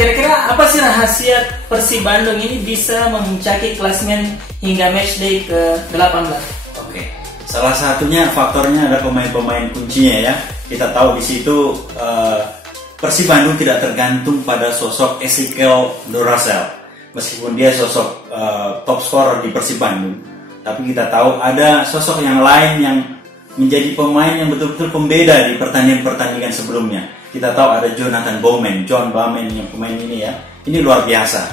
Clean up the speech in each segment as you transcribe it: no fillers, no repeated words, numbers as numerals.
kira-kira apa sih rahasia Persib Bandung ini bisa memuncaki klasemen hingga matchday ke-18? Oke, salah satunya faktornya ada pemain-pemain kuncinya ya. Kita tahu di situ Persib Bandung tidak tergantung pada sosok Ezekiel Duracell, meskipun dia sosok top scorer di Persib Bandung. Tapi kita tahu ada sosok yang lain yang menjadi pemain yang betul-betul pembeda di pertandingan-pertandingan sebelumnya. Kita tahu ada John Bowman yang pemain ini ya, ini luar biasa.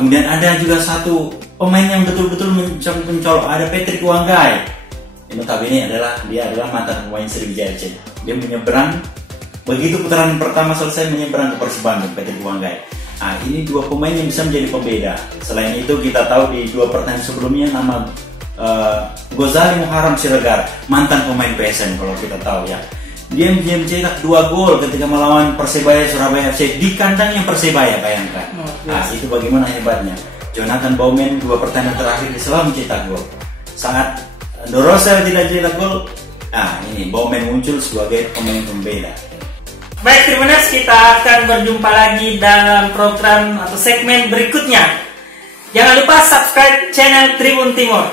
Kemudian ada juga satu pemain yang betul-betul mencolok, ada Patrick Wanggai. Notabene dia adalah mantan pemain Sriwijaya FC. Dia menyeberang, begitu putaran pertama selesai menyeberang ke Persib Bandung, Patrick Wanggai. Nah, ini dua pemain yang bisa menjadi pembeda. Selain itu kita tahu di dua pertandingan sebelumnya nama Gozali Muharram Siregar, mantan pemain PSM kalau kita tahu ya. Dia mencetak 2 gol ketika melawan Persebaya Surabaya FC di kandangnya Persebaya, bayangkan. Nah, itu bagaimana hebatnya. Jonathan Bowman 2 pertandingan terakhir selalu mencetak gol. Saat Duracell tidak mencetak gol, nah ini Bowman muncul sebagai pemain pembeda. Baik, terima kasih. Kita akan berjumpa lagi dalam program atau segmen berikutnya. Jangan lupa subscribe channel Tribun Timur.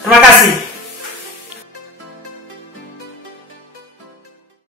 Terima kasih.